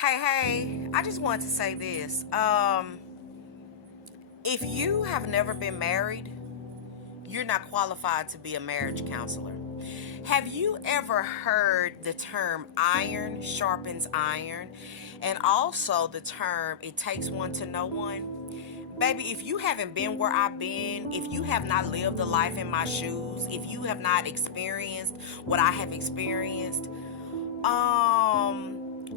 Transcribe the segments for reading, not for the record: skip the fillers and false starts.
Hey, I just wanted to say this. If you have never been married, you're not qualified to be a marriage counselor. Have you ever heard the term iron sharpens iron? And also the term it takes one to know one? Baby, if you haven't been where I've been, if you have not lived the life in my shoes, if you have not experienced what I have experienced,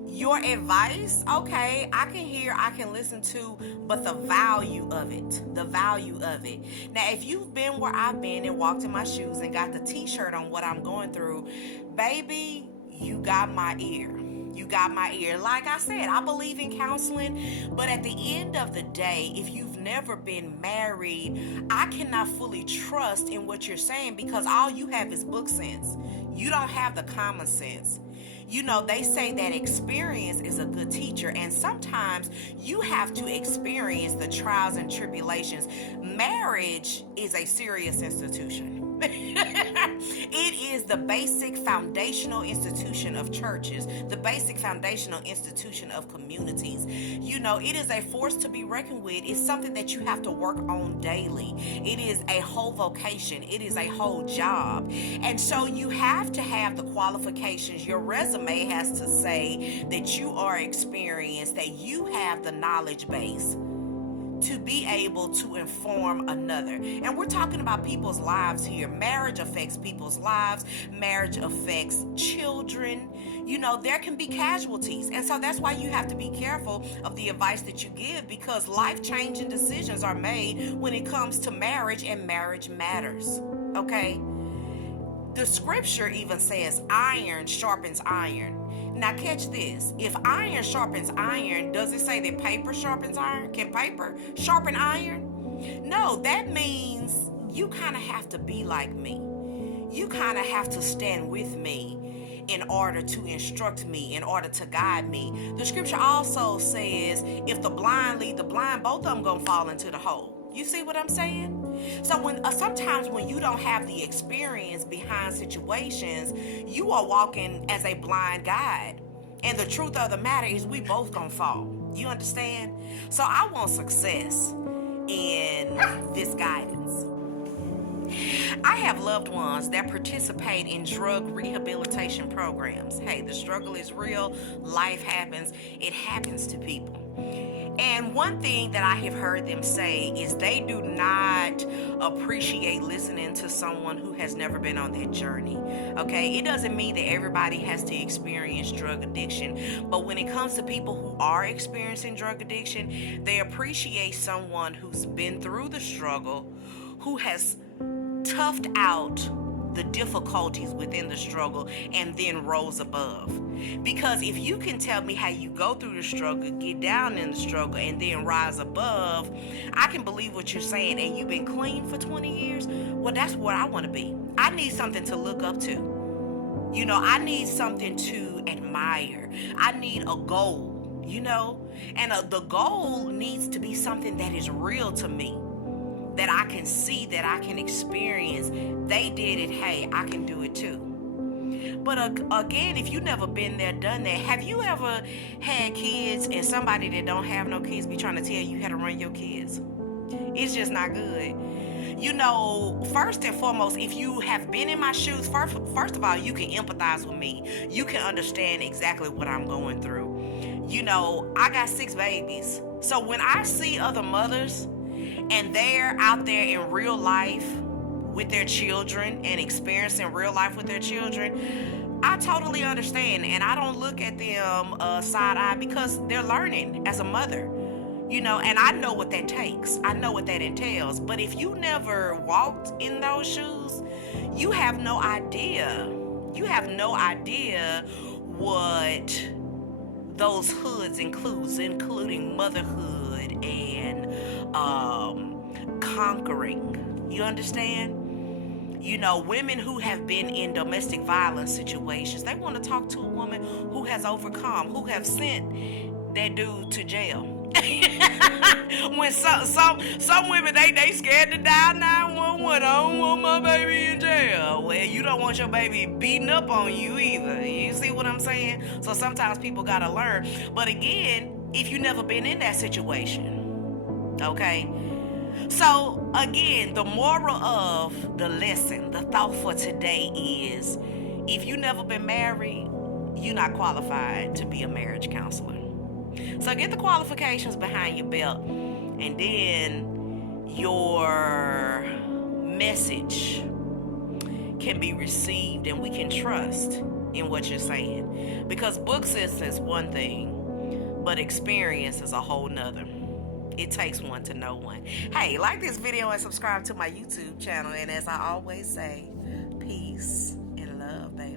your advice, okay, I can hear, I can listen to, but the value of it. Now, if you've been where I've been and walked in my shoes and got the t-shirt on what I'm going through, baby, you got my ear. You got my ear. Like I said, I believe in counseling, but at the end of the day, if you've never been married, I cannot fully trust in what you're saying because all you have is book sense. You don't have the common sense. You know, they say that experience is a good teacher, and sometimes you have to experience the trials and tribulations. Marriage is a serious institution. It is the basic foundational institution of churches, the basic foundational institution of communities. You know, it is a force to be reckoned with. It's something that you have to work on daily. It is a whole vocation, it is a whole job. And so you have to have the qualifications. Your resume has to say that you are experienced, that you have the knowledge base to be able to inform another. And we're talking about people's lives here. Marriage affects people's lives, marriage affects children. You know, there can be casualties. And so that's why you have to be careful of the advice that you give because life changing decisions are made when it comes to marriage, and marriage matters. Okay? The scripture even says iron sharpens iron. Now catch this. If iron sharpens iron, does it say that paper sharpens iron? Can paper sharpen iron? No, that means you kind of have to be like me. You kind of have to stand with me in order to instruct me, in order to guide me. The scripture also says if the blind lead the blind, both of them gonna fall into the hole. You see what I'm saying? So when sometimes when you don't have the experience behind situations, you are walking as a blind guide. And the truth of the matter is we both gonna fall. You understand? So I want success in this guidance. I have loved ones that participate in drug rehabilitation programs. Hey, the struggle is real. Life happens. It happens to people. And one thing that I have heard them say is they do not appreciate listening to someone who has never been on that journey. Okay, it doesn't mean that everybody has to experience drug addiction, but when it comes to people who are experiencing drug addiction, they appreciate someone who's been through the struggle, who has toughed out the difficulties within the struggle and then rose above. Because if you can tell me how you go through the struggle, get down in the struggle, and then rise above, I can believe what you're saying. And you've been clean for 20 years? Well, that's what I want to be. I need something to look up to. You know, I need something to admire. I need a goal, you know? And the goal needs to be something that is real to me, that I can see, that I can experience. They did it, hey, I can do it too. But again, if you never been there, done that, have you ever had kids and somebody that don't have no kids be trying to tell you how to run your kids? It's just not good. You know, first and foremost, if you have been in my shoes, first of all, you can empathize with me. You can understand exactly what I'm going through. You know, I got 6 babies. So when I see other mothers and they're out there in real life with their children and experiencing real life with their children, I totally understand. And I don't look at them side eye because they're learning as a mother, you know, and I know what that takes. I know what that entails. But if you never walked in those shoes, you have no idea. You have no idea what those hoods includes, including motherhood and conquering. You understand? You know, women who have been in domestic violence situations, they want to talk to a woman who has overcome, who have sent that dude to jail. When some women they scared to dial 911. I don't want my baby in jail. Well, you don't want your baby beating up on you either. You see what I'm saying? So sometimes people gotta learn. But again, if you never been in that situation, okay. So again, the moral of the lesson, the thought for today is, if you never been married, you're not qualified to be a marriage counselor. So get the qualifications behind your belt, and then your message can be received and we can trust in what you're saying. Because books is one thing, but experience is a whole nother. It takes one to know one. Hey, like this video and subscribe to my YouTube channel. And as I always say, peace and love, baby.